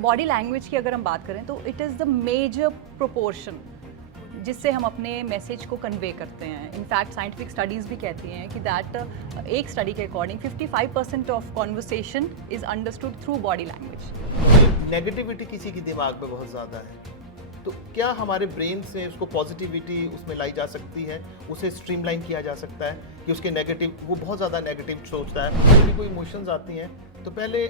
Body language की अगर हम बात करें तो it is the major proportion जिससे हम अपने मैसेज को कन्वे करते हैं। इनफैक्ट साइंटिफिक स्टडीज़ भी कहती हैं कि दैट एक स्टडी के according 55% of conversation is understood through body language. Negativity किसी के दिमाग में बहुत ज़्यादा है, तो क्या हमारे ब्रेन से उसको पॉजिटिविटी उसमें लाई जा सकती है, उसे स्ट्रीमलाइन किया जा सकता है कि उसके नेगेटिव, वो बहुत ज़्यादा नेगेटिव सोचता है, जब भी कोई इमोशंस आती हैं तो पहले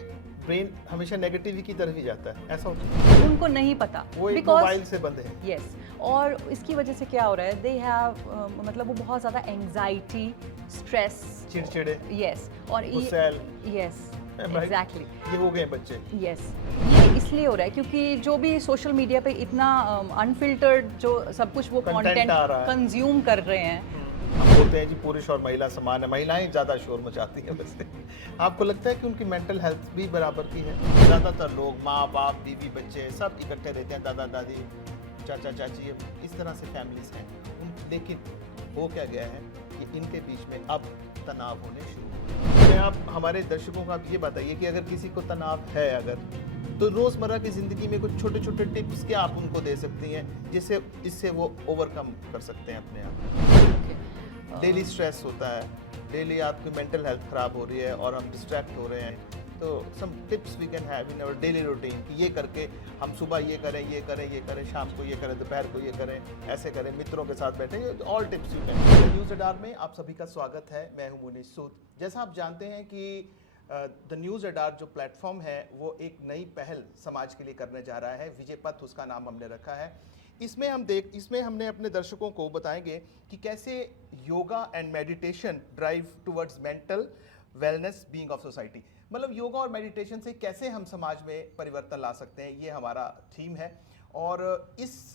ब्रेन हमेशा नेगेटिव की तरफ ही जाता है, ऐसा होता है? उनको नहीं पता, वो एक मोबाइल से बंद है। यस, और इसकी वजह से क्या हो रहा है, दे हैव मतलब वो बहुत ज़्यादा एंग्जाइटी, स्ट्रेस, चिड़चिड़े, यस, और यस एग्जैक्टली ये हो गए बच्चे। यस, ये इसलिए हो रहा है क्योंकि जो भी सोशल मीडिया पे इतना अनफिल्टर्ड जो सब कुछ वो कंटेंट कंज्यूम कर रहे हैं। हम बोलते हैं जी पुरुष और महिला समान है, महिलाएं ज़्यादा शोर मचाती हैं वैसे। आपको लगता है कि उनकी मेंटल हेल्थ भी बराबर की है? ज़्यादातर लोग माँ बाप बीवी बच्चे सब इकट्ठे रहते हैं, दादा दादी चाचा चाची, इस तरह से फैमिलीज हैं, लेकिन हो क्या गया है कि इनके बीच में अब तनाव होने शुरू हुए हैं। आप हमारे दर्शकों को आप ये बताइए कि अगर किसी को तनाव है अगर, तो रोज़मर्रा की ज़िंदगी में कुछ छोटे छोटे टिप्स क्या आप उनको दे सकती हैं जिससे इससे वो ओवरकम कर सकते हैं अपने आप? डेली स्ट्रेस होता है, डेली आपकी मेंटल हेल्थ ख़राब हो रही है और हम डिस्ट्रैक्ट हो रहे हैं, तो some tips we can have in our daily routine कि ये करके हम सुबह ये करें, ये करें, ये करें, शाम को ये करें, दोपहर को ये करें, ऐसे करें, मित्रों के साथ बैठे, all tips you can. News अडार में आप सभी का स्वागत है, मैं हूं मुनीश सूद। जैसा आप जानते हैं कि द न्यूज़ अडार जो प्लेटफॉर्म है वो एक नई पहल समाज के लिए करने जा रहा है, विजय पथ उसका नाम हमने रखा है। इसमें हमने अपने दर्शकों को बताएंगे कि कैसे yoga and meditation drive towards mental wellness being of society, मतलब योगा और मेडिटेशन से कैसे हम समाज में परिवर्तन ला सकते हैं, ये हमारा थीम है। और इस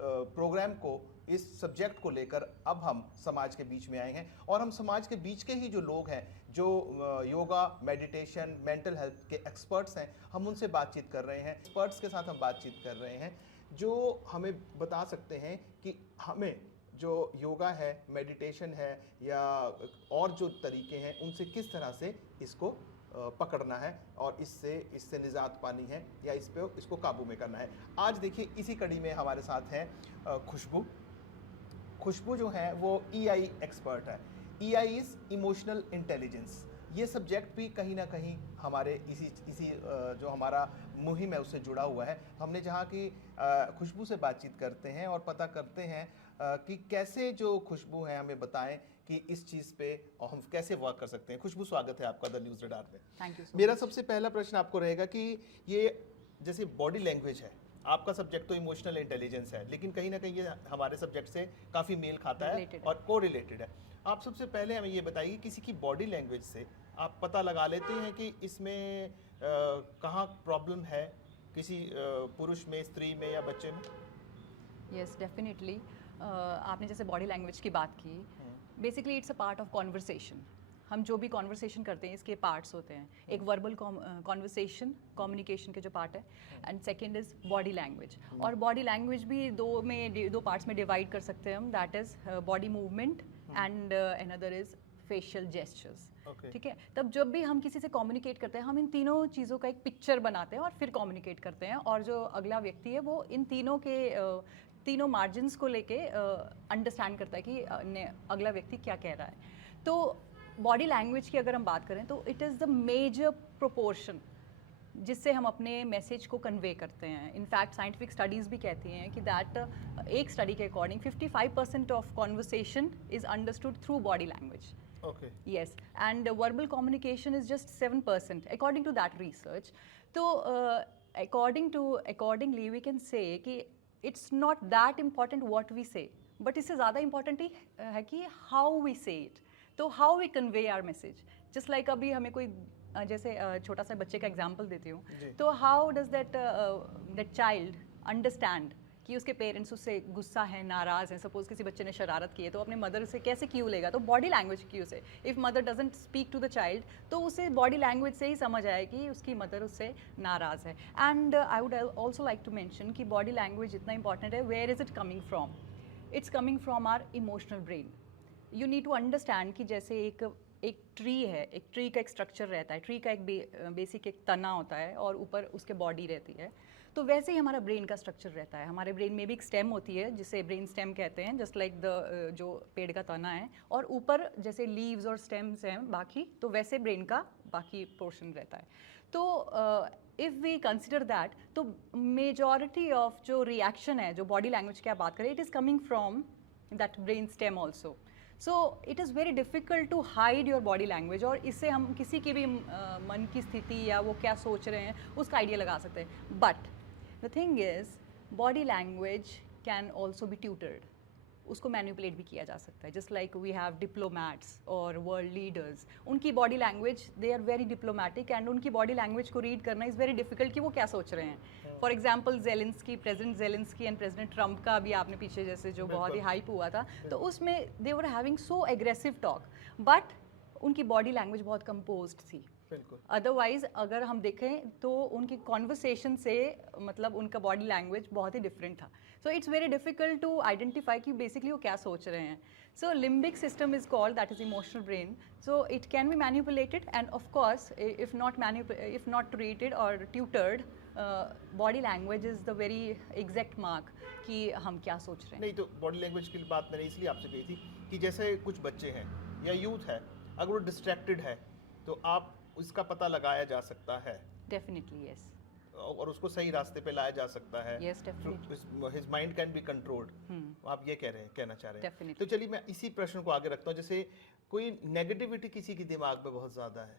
प्रोग्राम को, इस सब्जेक्ट को लेकर अब हम समाज के बीच में आए हैं और हम समाज के बीच के ही जो लोग हैं जो योगा मेडिटेशन मेंटल हेल्थ के एक्सपर्ट्स हैं, हम उनसे बातचीत कर रहे हैं। एक्सपर्ट्स के साथ हम बातचीत कर रहे हैं जो हमें बता सकते हैं कि हमें जो योगा है, मेडिटेशन है या और जो तरीके हैं उनसे किस तरह से इसको पकड़ना है और इससे निजात पानी है या इसको काबू में करना है। आज देखिए इसी कड़ी में हमारे साथ हैं खुशबू जो है वो EI एक्सपर्ट है। EI is emotional intelligence. ये सब्जेक्ट भी कहीं ना कहीं हमारे इसी जो हमारा मुहिम है उससे जुड़ा हुआ है। हमने जहाँ की खुशबू से बातचीत करते हैं और पता करते हैं कि कैसे जो खुशबू हैं हमें बताएं कि इस चीज़ पे हम कैसे वर्क कर सकते हैं। खुशबू, स्वागत है आपका द न्यूज़ अडार में। Thank you. मेरा सबसे पहला प्रश्न आपको रहेगा कि ये जैसे बॉडी लैंग्वेज है, आपका सब्जेक्ट तो इमोशनल इंटेलिजेंस है, लेकिन कहीं ना कहीं ये हमारे सब्जेक्ट से काफ़ी मेल खाता है और को रिलेटेड है। आप सबसे पहले हमें ये बताइए किसी की बॉडी लैंग्वेज से आप पता लगा लेते हैं कि इसमें कहाँ प्रॉब्लम है, किसी पुरुष में, स्त्री में या बच्चे में? Yes, definitely. आपने जैसे बॉडी लैंग्वेज की बात की, basically it's a part of conversation. हम जो भी कॉन्वर्सेशन करते हैं इसके पार्ट्स होते हैं। एक वर्बल कॉन्वर्सेशन कम्युनिकेशन के जो पार्ट है, and second is body language. और बॉडी लैंग्वेज भी दो पार्ट्स में डिवाइड कर सकते हैं हम, that is body movement and another is facial gestures. ठीक है, तब जब भी हम किसी से कम्युनिकेट करते हैं हम इन तीनों चीज़ों का एक पिक्चर बनाते हैं और फिर कम्युनिकेट करते हैं, और जो अगला व्यक्ति है वो इन तीनों मार्जिन्स को लेके अंडरस्टैंड करता है कि अगला व्यक्ति क्या कह रहा है। तो बॉडी लैंग्वेज की अगर हम बात करें तो it is the major proportion जिससे हम अपने मैसेज को कन्वे करते हैं। इनफैक्ट साइंटिफिक स्टडीज़ भी कहती हैं कि दैट एक स्टडी के according 55% of conversation is understood through body language. Okay. Yes, and verbal communication is just 7% according to that research. So accordingly we can say कि it's not that important what we say, but इससे ज़्यादा important ही है कि how we say it. तो how we convey our message. Just like अभी हमें कोई जैसे छोटा सा बच्चे का एग्जाम्पल देती हूँ, तो how does that child understand कि उसके पेरेंट्स उससे गुस्सा है, नाराज़ हैं। सपोज किसी बच्चे ने शरारत की है तो अपने मदर से कैसे क्यू लेगा, तो बॉडी लैंग्वेज क्यू से। If mother doesn't speak to the child तो उसे बॉडी लैंग्वेज से ही समझ आए कि उसकी मदर उससे नाराज़ है। And I would also like to mention कि बॉडी लैंग्वेज इतना इंपॉर्टेंट है, where is it coming from? It's coming from our emotional brain. You need to understand कि जैसे एक एक ट्री है, एक ट्री का एक स्ट्रक्चर रहता है, ट्री का एक बेसिक एक तना होता है और ऊपर उसके बॉडी रहती है, तो वैसे ही हमारा ब्रेन का स्ट्रक्चर रहता है। हमारे ब्रेन में भी एक स्टेम होती है जिसे ब्रेन स्टेम कहते हैं, जस्ट लाइक द जो पेड़ का तना है, और ऊपर जैसे लीव्स और स्टेम्स हैं बाकी, तो वैसे ब्रेन का बाकी पोर्शन रहता है। तो इफ़ वी कंसिडर दैट, तो मेजॉरिटी ऑफ जो रिएक्शन है, जो बॉडी लैंग्वेज की आप बात करें, it is coming from that brain stem also. So it is very difficult to hide your body language, और इससे हम किसी की भी मन की स्थिति या वो क्या सोच रहे हैं उसका आइडिया लगा सकते हैं। But the thing is, body language can also be tutored, उसको मैनिपुलेट भी किया जा सकता है। Just like we have diplomats और वर्ल्ड लीडर्स, उनकी body language, they are very diplomatic, and उनकी बॉडी लैंग्वेज को रीड करना इज़ वेरी डिफिकल्ट कि वो क्या सोच रहे हैं। For example Zelensky, president Zelensky and president Trump का भी आपने पीछे जैसे जो बहुत ही हाइप हुआ था, तो उसमें they were having so aggressive talk, but उनकी बॉडी लैंग्वेज बहुत कंपोज्ड थी। अदरवाइज अगर हम देखें तो उनकी कॉन्वर्सेशन से मतलब उनका बॉडी लैंग्वेज बहुत ही डिफरेंट था। So it's very difficult to identify कि बेसिकली वो क्या सोच रहे हैं। So limbic system is called, that is emotional brain, so it can be manipulated, and of course if not treated or tutored, body language is the very exact mark कि हम क्या सोच रहे हैं। नहीं, तो बॉडी लैंग्वेज की बात मैंने इसलिए आपसे कही थी कि जैसे कुछ बच्चे हैं या यूथ है, अगर वो डिस्ट्रैक्टेड है तो आप उसका पता लगाया जा सकता है। Definitely yes. और उसको सही रास्ते पे लाया जा सकता है। Yes, definitely. His mind can be controlled. आप ये कहना चाह रहे हैं। Definitely. तो चलिए मैं इसी प्रश्न को आगे रखता हूँ। जैसे कोई नेगेटिविटी किसी के दिमाग में बहुत ज़्यादा है,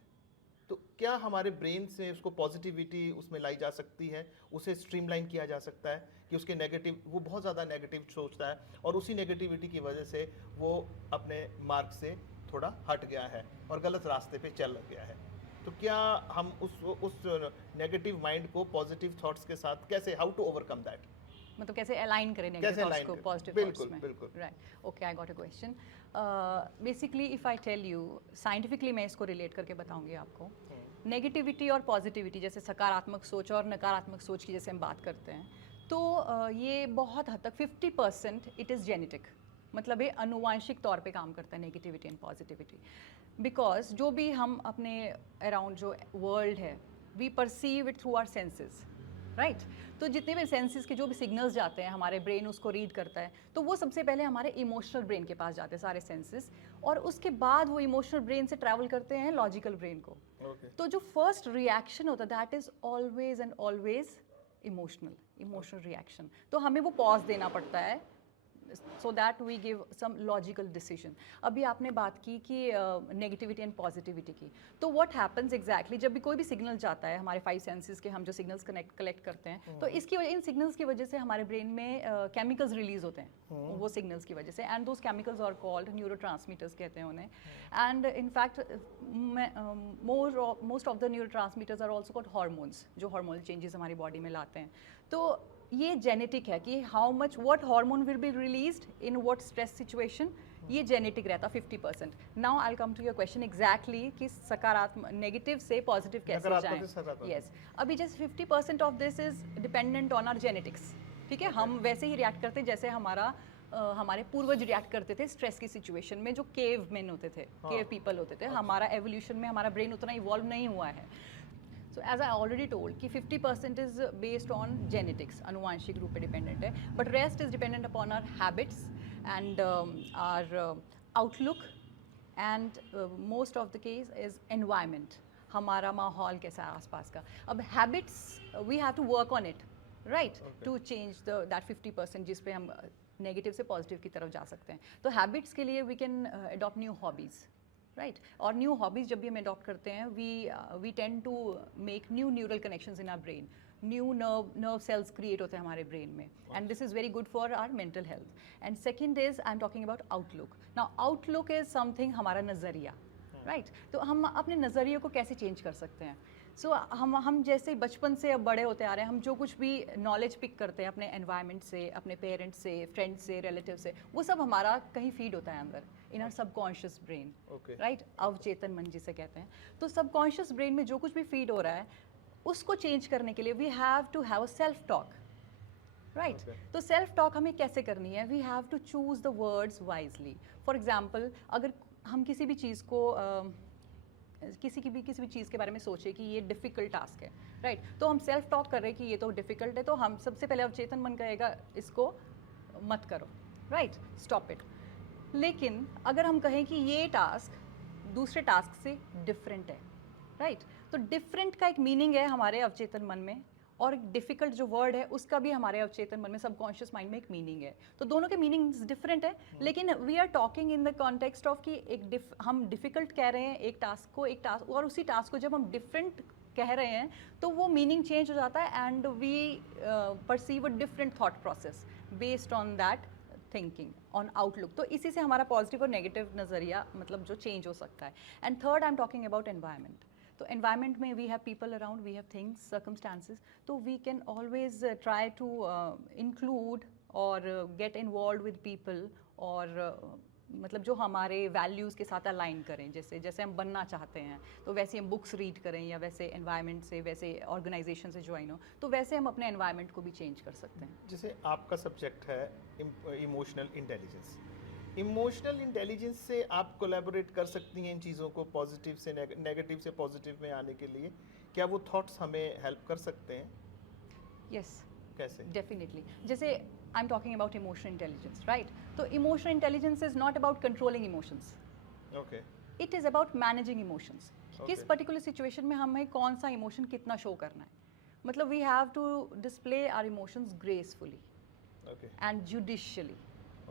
तो क्या हमारे ब्रेन से उसको पॉजिटिविटी उसमें लाई जा सकती है, उसे स्ट्रीमलाइन किया जा सकता है कि उसके नेगेटिव, वो बहुत ज़्यादा नेगेटिव सोचता है और उसी नेगेटिविटी की वजह से वो अपने मार्ग से थोड़ा हट गया है और गलत रास्ते पे चल गया है, तो क्या हम उस नेगेटिव माइंड को पॉजिटिव थॉट्स के साथ कैसे, हाउ टू ओवरकम दैट, मतलब कैसे अलाइन करें नेगेटिव थॉट्स को पॉजिटिव थॉट्स में? बिल्कुल। Right, okay, I got a question. Basically if I tell you, scientifically मैं इसको रिलेट करके बताऊंगी आपको। नेगेटिविटी और पॉजिटिविटी, जैसे सकारात्मक सोच और नकारात्मक सोच की जैसे हम बात करते हैं, तो ये बहुत हद तक 50% इट इज़ जेनेटिक, मतलब ये अनुवांशिक तौर पे काम करता है नेगेटिविटी एंड पॉजिटिविटी। बिकॉज जो भी हम अपने अराउंड जो वर्ल्ड है, we perceive it through our senses, right? तो जितने भी सेंसेस के जो भी सिग्नल्स जाते हैं, हमारे ब्रेन उसको रीड करता है, तो वो सबसे पहले हमारे इमोशनल ब्रेन के पास जाते हैं सारे सेंसेस, और उसके बाद वो इमोशनल ब्रेन से ट्रैवल करते हैं लॉजिकल ब्रेन को। तो जो फर्स्ट रिएक्शन होता है that is always and always emotional reaction. तो हमें वो पॉज देना पड़ता है so that we give some logical decision. अभी आपने बात की कि नेगेटिविटी एंड पॉजिटिविटी की, तो what happens exactly, जब भी कोई भी सिग्नल जाता है हमारे 5 सेंसेस के, हम जो सिग्नल्स कलेक्ट करते हैं, तो इसकी इन सिग्नल्स की वजह से हमारे ब्रेन में केमिकल्स रिलीज होते हैं वो सिग्नल्स की वजह से, and those chemicals are called neurotransmitters कहते हैं उन्हें। And in fact most of the neurotransmitters are also called hormones, जो हार्मोनल चेंजेस हमारी बॉडी में लाते हैं। तो ये जेनेटिक है कि how much what hormone will be released in what stress situation, ये जेनेटिक रहता 50%। Now I will come to your question exactly कि सकारात्मक नेगेटिव से पॉजिटिव कैसे जाएं। यस, अभी जैसे 50% of this is dependent on our genetics, ठीक है? हम वैसे ही रिएक्ट करते जैसे हमारे पूर्वज रिएक्ट करते थे स्ट्रेस की सिचुएशन में, जो केव मेन होते थे, केव पीपल होते थे। हमारा एवोल्यूशन में हमारा ब्रेन उतना इवॉल्व नहीं हुआ है। So as I already told कि 50% is based on genetics, अनुवांशिक रूप पे डिपेंडेंट है, but rest is dependent upon our habits and our outlook and most of the case is environment, हमारा माहौल कैसा है आसपास का। अब habits we have to work on it, right? To change that 50% जिस पे हम नेगेटिव से पॉजिटिव की तरफ जा सकते हैं। तो हैबिट्स के लिए we can adopt new hobbies, right? और न्यू हॉबीज़ जब भी हम अडॉप्ट करते हैं, we tend to make new neural connections in our brain, new nerve cells create होते हैं हमारे ब्रेन में, and this is very good for our mental health. And second is I am talking about outlook. Now outlook is something, हमारा नज़रिया, right? तो हम अपने नज़रिए को कैसे चेंज कर सकते हैं? सो हम जैसे बचपन से अब बड़े होते आ रहे हैं, हम जो कुछ भी नॉलेज पिक करते हैं अपने एनवायरनमेंट से, अपने पेरेंट्स से, फ्रेंड्स से, रिलेटिव से, वो सब हमारा कहीं फीड होता है अंदर in our subconscious brain, right? अवचेतन मन जिसे कहते हैं। तो सबकॉन्शियस ब्रेन में जो कुछ भी फीड हो रहा है, उसको चेंज करने के लिए we have to have a self talk, right? तो सेल्फ टॉक हमें कैसे करनी है? We have to choose the words wisely. For example, अगर हम किसी भी चीज़ को किसी भी चीज़ के बारे में सोचे कि ये डिफ़िकल्ट टास्क है, राइट? तो हम सेल्फ टॉक कर रहे हैं कि ये तो डिफ़िकल्ट है, तो हम सबसे पहले अवचेतन मन कहेगा इसको मत करो, राइट? Stop it. लेकिन अगर हम कहें कि ये टास्क दूसरे टास्क से डिफरेंट है, राइट? तो डिफरेंट का एक मीनिंग है हमारे अवचेतन मन में, और डिफ़िकल्ट जो वर्ड है उसका भी हमारे अवचेतन मन में, सबकॉन्शियस माइंड में एक मीनिंग है। तो दोनों के मीनिंग्स डिफरेंट है, लेकिन we are talking in the context of कि हम डिफ़िकल्ट कह रहे हैं एक टास्क को, एक टास्क, और उसी टास्क को जब हम डिफरेंट कह रहे हैं तो वो मीनिंग चेंज हो जाता है, and we perceive a different thought process based on that thinking on outlook. तो इसी से हमारा पॉजिटिव और नेगेटिव नज़रिया मतलब जो चेंज हो सकता है। And third, I am talking about environment. तो एनवायरनमेंट में we have people around, we have things, circumstances, तो we can always try to include or get involve with people, और मतलब जो हमारे वैल्यूज़ के साथ अलाइन करें, जैसे जैसे हम बनना चाहते हैं तो वैसे हम बुक्स रीड करें, या वैसे एनवायरनमेंट से, वैसे ऑर्गेनाइजेशन से ज्वाइन हो, तो वैसे हम अपने एनवायरनमेंट को भी चेंज कर सकते हैं। जैसे आपका सब्जेक्ट है इमोशनल इंटेलिजेंस, इमोशनल इंटेलिजेंस से आप कोलैबोरेट कर सकती हैं इन चीज़ों को पॉजिटिव से नेगेटिव से पॉजिटिव में आने के लिए। क्या वो थॉट्स हमें हेल्प कर सकते हैं? यस, कैसे? डेफिनेटली। जैसे I am talking about emotional intelligence, right? तो emotional intelligence is not about controlling emotions, okay. It is about managing emotions. किस Okay. पर्टिकुलर सिचुएशन में हमें कौन सा इमोशन कितना शो करना है, मतलब we have to display our emotions gracefully okay. And judicially.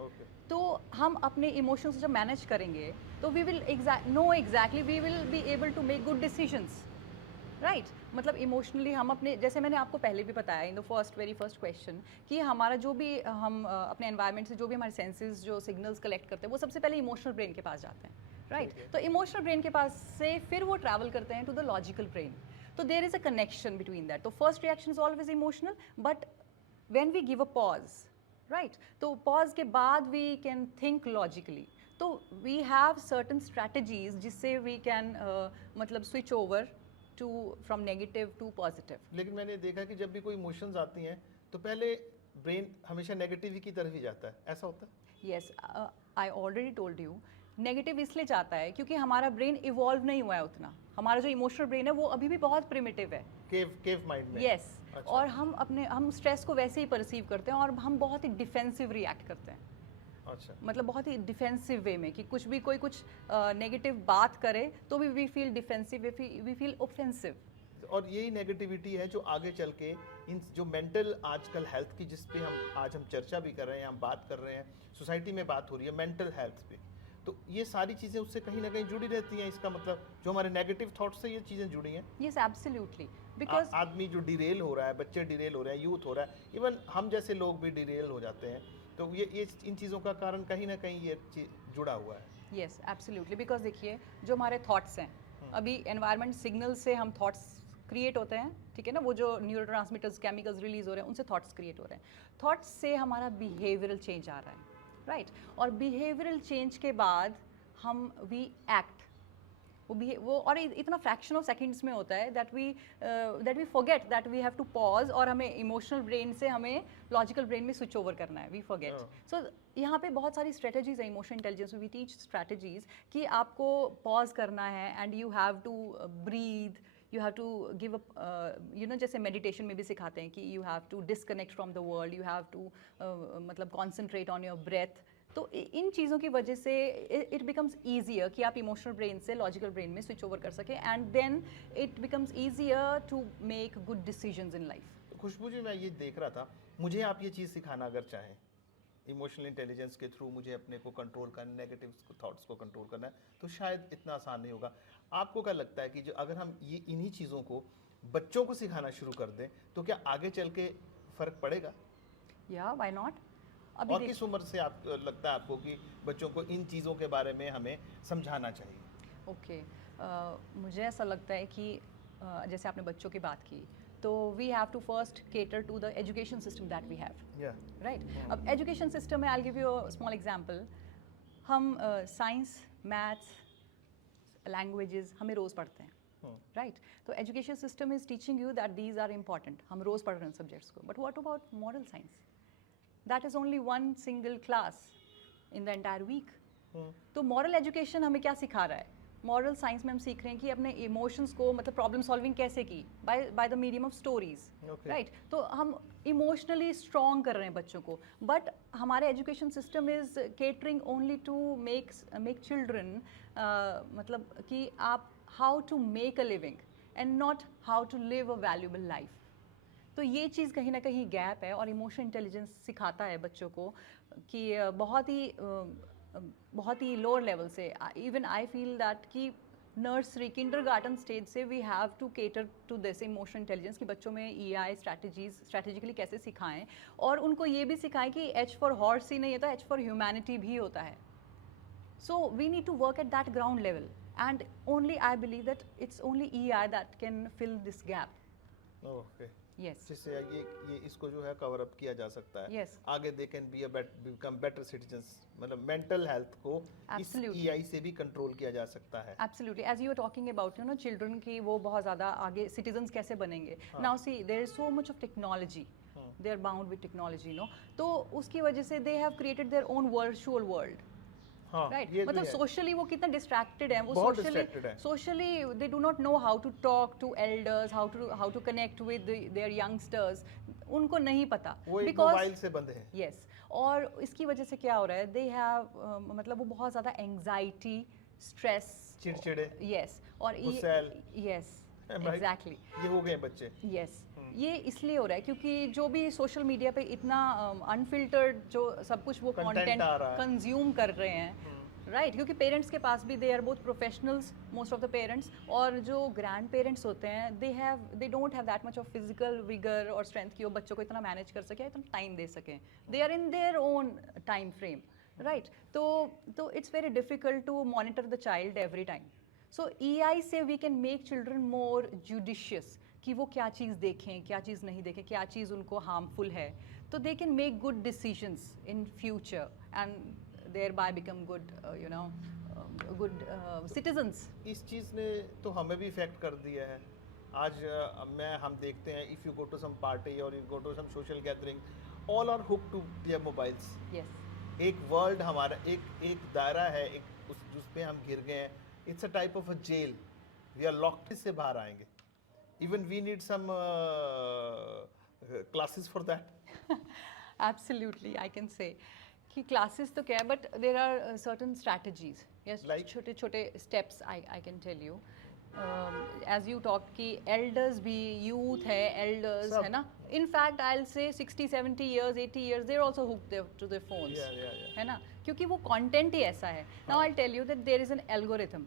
Okay. तो हम अपने इमोशंस जब मैनेज करेंगे तो we will know exactly, we will be able to make good decisions, right? मतलब इमोशनली हम अपने, जैसे मैंने आपको पहले भी बताया in the very first question, कि हमारा जो भी हम अपने एनवायरनमेंट से जो भी हमारे सेंसेस जो सिग्नल्स कलेक्ट करते हैं वो सबसे पहले इमोशनल ब्रेन के पास जाते हैं, राइट? ठीक है। तो इमोशनल ब्रेन के पास से फिर वो ट्रैवल करते हैं टू द लॉजिकल ब्रेन। तो there is a connection between that. तो first reaction is always emotional, but when we give a pause, right, तो पॉज के बाद वी कैन थिंक लॉजिकली। तो वी हैव सर्टन स्ट्रैटेजीज जिससे we can मतलब switch over to from negative to positive. लेकिन मैंने देखा कि जब भी कोई इमोशंस आती हैं तो पहले ब्रेन हमेशा नेगेटिव की तरफ ही जाता है, ऐसा होता है? Yes, I already told you, negative इसलिए जाता है क्योंकि हमारा ब्रेन इवॉल्व नहीं हुआ है उतना। हमारा जो इमोशनल ब्रेन है वो अभी भी बहुत प्रिमिटिव है। केव माइंड में। यस, अच्छा। और हम स्ट्रेस को वैसे ही परसीव करते हैं, और हम बहुत ही डिफेंसिव रिएक्ट करते हैं। अच्छा। मतलब बहुत ही डिफेंसिव वे में, कि कुछ भी कोई कुछ नेगेटिव बात करे तो भी we feel defensive, we feel offensive. और यही नेगेटिविटी है जो आगे चल के इन जो मेंटल आजकल हेल्थ की, जिस पे हम चर्चा भी कर रहे हैं, हम बात कर रहे हैं, सोसाइटी में बात हो रही है मेंटल हेल्थ पे, तो ये सारी चीज़ें उससे कहीं ना कहीं जुड़ी रहती हैं। इसका मतलब जो हमारे नेगेटिव थॉट से ये चीज़ें जुड़ी हैं। यस, एब्सोल्युटली, बिकॉज आदमी जो डिरेल हो रहा है, बच्चे डिरेल हो रहे हैं, यूथ हो रहा है, इवन हम जैसे लोग भी डिरेल हो जाते हैं, तो ये इन चीज़ों का कारण कहीं ना कहीं ये जुड़ा हुआ है। यस, एब्सोल्युटली, बिकॉज देखिए जो हमारे थॉट्स हैं, अभी एनवायरनमेंट सिग्नल से हम थॉट्स क्रिएट होते हैं, ठीक है ना? वो जो न्यूरोट्रांसमीटर्स केमिकल्स रिलीज हो रहे हैं उनसे थॉट्स क्रिएट हो रहे हैं। थॉट्स से हमारा बिहेवियरल चेंज आ रहा है, राइट? और बिहेवियरल चेंज के बाद हम वी एक्ट, वो और इतना फ्रैक्शन ऑफ सेकंड्स में होता है that we forget that we have to pause, और हमें इमोशनल ब्रेन से हमें लॉजिकल ब्रेन में स्विच ओवर करना है, वी फॉरगेट। सो यहाँ पे बहुत सारी स्ट्रेटजीज है इमोशनल इंटेलिजेंस में, वी टीच स्ट्रेटजीज कि आपको पॉज करना है and you have to breathe, you have to give up, जैसे मेडिटेशन में भी सिखाते हैं कि you have to disconnect from the world, you have to मतलब कॉन्सेंट्रेट ऑन योर ब्रेथ। तो इन चीज़ों की वजह से इट बिकम्स ईजियर कि आप इमोशनल ब्रेन से लॉजिकल ब्रेन में स्विच ओवर कर सकें, and then it becomes easier to make good decisions in life. Khushboo ji, मैं ये देख रहा था, मुझे आप ये चीज़ सिखाना अगर चाहें, इमोशनल इंटेलिजेंस के थ्रू मुझे अपने को कंट्रोल करना, नेगेटिव थॉट्स को कंट्रोल करना है, तो शायद इतना आसान नहीं होगा। आपको क्या लगता है कि जो अगर हम ये इन्हीं चीज़ों को बच्चों को सिखाना शुरू कर दें तो क्या आगे चल के फ़र्क पड़ेगा? या व्हाई नॉट? और किस उम्र से आप लगता है आपको कि बच्चों को इन चीज़ों के बारे में हमें समझाना चाहिए? ओके, मुझे ऐसा लगता है कि जैसे आपने बच्चों की बात की, तो we have to first cater to the education system that we have, right? अब एजुकेशन सिस्टम में I will give you a small example. हम साइंस, मैथ्स, लैंग्वेजेस हमें रोज़ पढ़ते हैं, राइट? तो education system is teaching you that these are important, हम रोज़ पढ़ रहे हैं सब्जेक्ट्स को, but what about moral science? That is only one single class in the entire week, तो मॉरल एजुकेशन हमें क्या सिखा रहा है? मॉरल साइंस में हम सीख रहे हैं कि अपने इमोशंस को मतलब प्रॉब्लम सॉल्विंग कैसे की, by the medium of stories, right? तो हम इमोशनली स्ट्रॉन्ग कर रहे हैं बच्चों को, बट हमारे education system is catering only to make children मतलब कि आप how to make a living and not how to live a valuable life. तो ये चीज़ कहीं ना कहीं गैप है, और इमोशनल इंटेलिजेंस सिखाता है बच्चों को कि बहुत ही लोअर लेवल से। इवन आई फील दैट कि नर्सरी किंडरगार्टन स्टेज से we have to cater to this emotional intelligence, कि बच्चों में EI स्ट्रैटेजिकली कैसे सिखाएं, और उनको ये भी सिखाएं कि H फॉर हॉर्स ही नहीं होता, H फॉर ह्यूमैनिटी भी होता है। So we need to work at that ground level, and only I believe that it's only EI that can fill this gap. Okay, Yes. जिससे ये इसको जो है कवर अप किया जा सकता है। Yes. आगे they can be become better citizens, मतलब मेंटल हेल्थ को इस Absolutely. EI से भी कंट्रोल किया जा सकता है। Absolutely. As you were talking about, children की वो बहुत ज़्यादा आगे citizens कैसे बनेंगे? Now see, there is so much of technology. They are bound with technology, तो उसकी वजह से they have created their own virtual world. हाँ, राइट, ये भी मतलब है। सोशली वो कितना डिस्ट्रैक्टेड है, वो बहुत distracted है। Socially they do not know how to talk to elders, how to connect with their youngsters, उनको नहीं पता, वो एक बिकॉज मोबाइल से बंद है। यस। और इसकी वजह से क्या हो रहा है, दे हैव मतलब वो बहुत ज़्यादा एंग्जाइटी, स्ट्रेस, चिड़चिड़े, यस, और यस एग्जैक्टली, ये हो गए बच्चे। यस, ये इसलिए हो रहा है क्योंकि जो भी सोशल मीडिया पे इतना अनफिल्टर्ड जो सब कुछ वो Content कंटेंट आ रहा है। कंज्यूम कर रहे हैं, राइट, क्योंकि पेरेंट्स के पास भी they are both professionals, most of the parents, और जो ग्रैंड पेरेंट्स होते हैं they don't have that much of physical vigour और स्ट्रेंथ कि वो बच्चों को इतना मैनेज कर सके, इतना टाइम दे सकें, they are in their own time frame, right? तो it's very difficult to monitor the child every time. So EI से we can make children more judicious कि वो क्या चीज़ देखें, क्या चीज़ नहीं देखें, क्या चीज़ उनको हार्मफुल है, तो they can make good decisions in future and thereby become good good citizens. इस चीज़ ने तो हमें भी इफेक्ट कर दिया है। आज हम देखते हैं, if you go to some party or you go to some social gathering, all are hook to their mobiles. Yes, एक वर्ल्ड हमारा, एक दायरा है, एक उस पे हम गिर गए हैं। It's a type of a jail, we are locked. इससे बाहर आएंगे, even we need some classes for that. Absolutely, I can say कि क्लासेस तो क्या है, but there are certain strategies, yes, Like? छोटे छोटे steps I can tell you. As you talk कि एल्डर्स भी, यूथ है, एल्डर्स है ना, in fact I will say 60-70 years 80 years they are also hooked to their phones, है ना, क्योंकि वो कंटेंट ही ऐसा है। Now I tell you that there is an algorithm,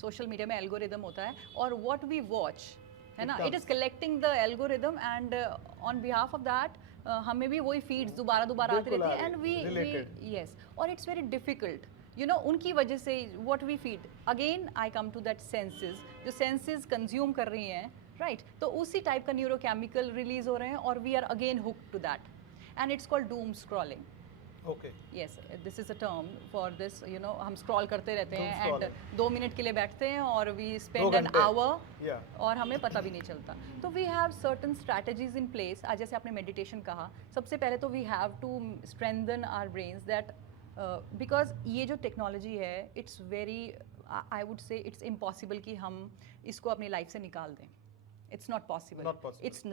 social media में एल्गोरिदम होता है, और व्हाट वी वॉच, है ना, it is collecting the algorithm, and on behalf of that हमें भी वही फीड्स दोबारा आती रहती है, एंड वी यस, और इट्स वेरी डिफिकल्ट, उनकी वजह से what we feed, again I come to that senses, जो सेंसेस कंज्यूम कर रही हैं, राइट, तो उसी टाइप का न्यूरोकेमिकल रिलीज हो रहे हैं, और we are again hooked to that, and it's called doom scrolling. Okay, yes, this is a term for this, हम स्क्रॉल करते रहते Doom हैं, एंड scrolling. 2 मिनट के लिए बैठते हैं और वी 2 स्पेंड एन घंटे. Hour, Yeah. और हमें पता भी नहीं चलता। तो we have certain strategies in place. आज जैसे आपने मेडिटेशन कहा, सबसे पहले तो we have to strengthen our brains that, because ये जो टेक्नोलॉजी है, it's very, I would say it's impossible कि हम इसको अपनी लाइफ से निकाल दें। It's not possible. Not possible. It's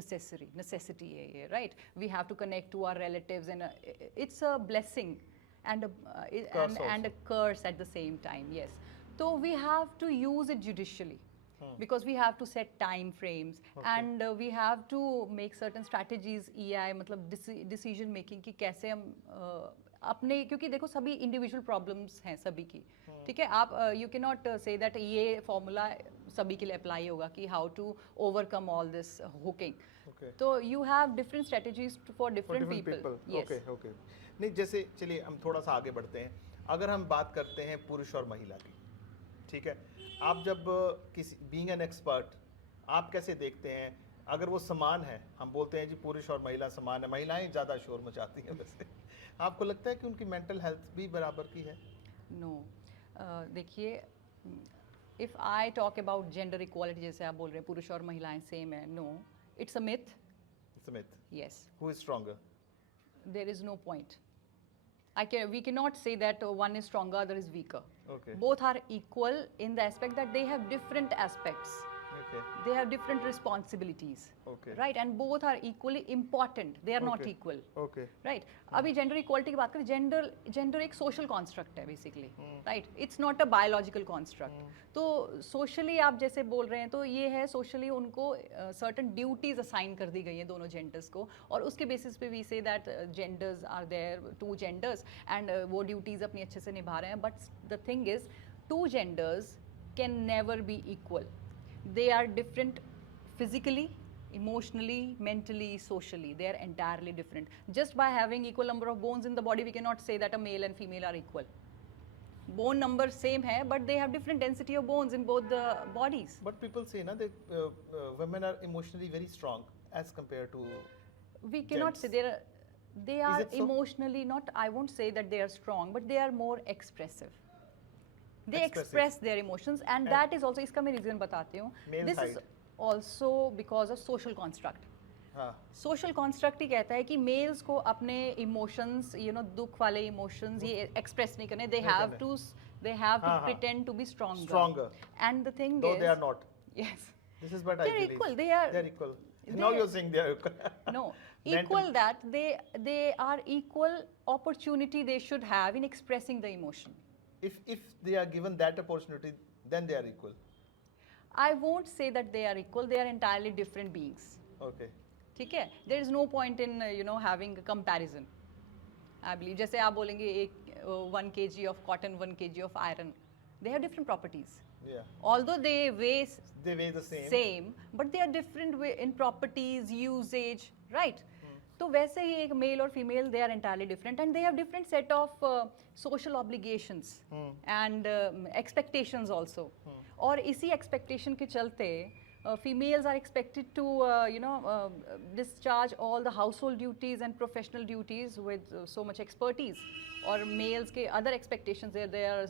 necessity है ये, right? We have to connect to our relatives, and it's a blessing and a curse at the same time. Yes. So we have to use it judicially. Because we have to set time frames, and we have to make certain strategies, EI मतलब decision making कि कैसे हम अपने, क्योंकि देखो सभी individual problems हैं सभी की, ठीक है, आप you can not say that ये फॉर्मूला सभी के लिए अप्लाई होगा कि how to overcome all this hooking, तो you have different strategies for different people. Okay okay, नहीं, जैसे चलिए हम थोड़ा सा आगे बढ़ते हैं। अगर हम बात करते हैं पुरुष और महिला की, ठीक है, आप जब किसी बीइंग एन एक्सपर्ट, आप कैसे देखते हैं, अगर वो समान है, हम बोलते हैं जी पुरुष और महिला समान है, महिलाएं ज़्यादा शोर मचाती हैं, वैसे आपको लगता है कि उनकी मेंटल हेल्थ भी बराबर की है? नो, देखिए, if I talk about gender equality, जैसे आप बोल रहे हैं पुरुष और महिलाएं सेम है, no, it's a myth. It's a myth. Yes, who is stronger? There is no point. We cannot say that one is stronger, other is weaker. Okay. Both are equal in the aspect that they have different aspects. Okay. They have different responsibilities. Okay. Right, and both are equally important. They are not Okay. equal. Okay. Right अभी gender equality की बात करें, gender एक social construct है basically, right, it's not a biological construct. तो socially आप जैसे बोल रहे हैं तो ये है, सोशली उनको सर्टन ड्यूटीज असाइन कर दी गई हैं दोनों जेंडर्स को, और उसके बेसिस पे we say that genders are there, two genders, and वो ड्यूटीज अपनी अच्छे से निभा रहे हैं. But the thing is, two genders can never be equal. They are different physically, emotionally, mentally, socially. They are entirely different. Just by having equal number of bones in the body, we cannot say that a male and female are equal. Bone number same hai, but they have different density of bones in both the bodies. But people say na that women are emotionally very strong as compared to We cannot gents. say they are Is it so? emotionally not, I won't say that they are strong, but they are more expressive. They Expressive. express their emotions, and that is also, इसका मैं reason बताती हूँ. Male This side. is also because of social construct. हाँ. Social construct ही कहता है कि mails को अपने इमोशंस, दुख वाले इमोशंस ये एक्सप्रेस नहीं करने. दे हैव टू हाँ. Pretend to be Stronger. Stronger. And the thing Though is, they are not. Yes, This is what I they're believe. equal. They They're equal. Now you're saying they are equal. no Mental- equal, that they are equal opportunity they should have in expressing the emotion. If they are given that opportunity, then they are equal. I won't say that they are equal. They are entirely different beings. Okay. ठीक है, there is no point in having comparison. I believe, जैसे आप बोलेंगे एक 1 kg of cotton, 1 kg of iron, they have different properties. Yeah. Although they weigh They weigh the same. same, but they are different in properties, usage, right? तो वैसे ही एक male और female, they are entirely different, and they have different set of social obligations and expectations also. और इसी expectation के चलते females are expected to discharge all the household duties and professional duties with so much expertise. और males के other expectations they are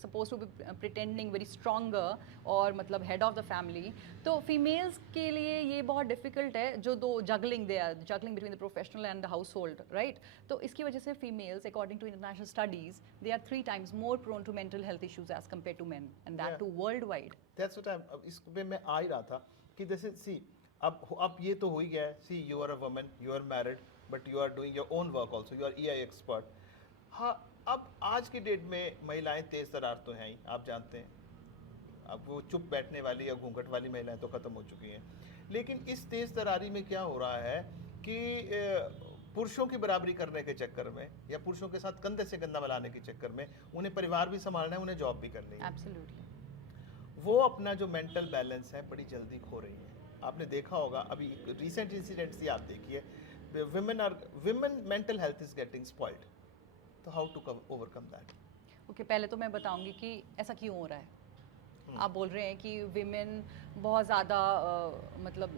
supposed to be pretending very stronger और मतलब head of the family. तो females के लिए ये बहुत difficult है, जो दो juggling, they are juggling between the professional and the household, right? तो इसकी वजह से females, according to international studies, they are 3 times more prone to mental health issues as compared to men, and that Yeah. too worldwide. That's what अब इस पे मैं आ ही रहा था कि जैसे सी अब ये तो हो ही गया है. See you are a woman, you are married, but you are doing your own work also, you are EI expert. हाँ, अब आज की डेट में महिलाएं तेज तरार तो हैं ही, आप जानते हैं. अब वो चुप बैठने वाली या घूंघट वाली महिलाएं तो ख़त्म हो चुकी हैं. लेकिन इस तेज तरारी में क्या हो रहा है कि पुरुषों की बराबरी करने के चक्कर में या पुरुषों के साथ कंधे से कंधा मिलाने के चक्कर में उन्हें परिवार भी संभालना है, उन्हें जॉब भी करनी है. Absolutely. वो अपना जो मेंटल बैलेंस है बड़ी जल्दी खो रही हैं. आपने देखा होगा अभी रिसेंट इंसिडेंट्स ही आप देखिए, women mental health is getting spoiled. तो how to overcome that? Okay, पहले तो मैं बताऊंगी कि ऐसा क्यों हो रहा है. आप बोल रहे हैं कि विमेन बहुत ज़्यादा मतलब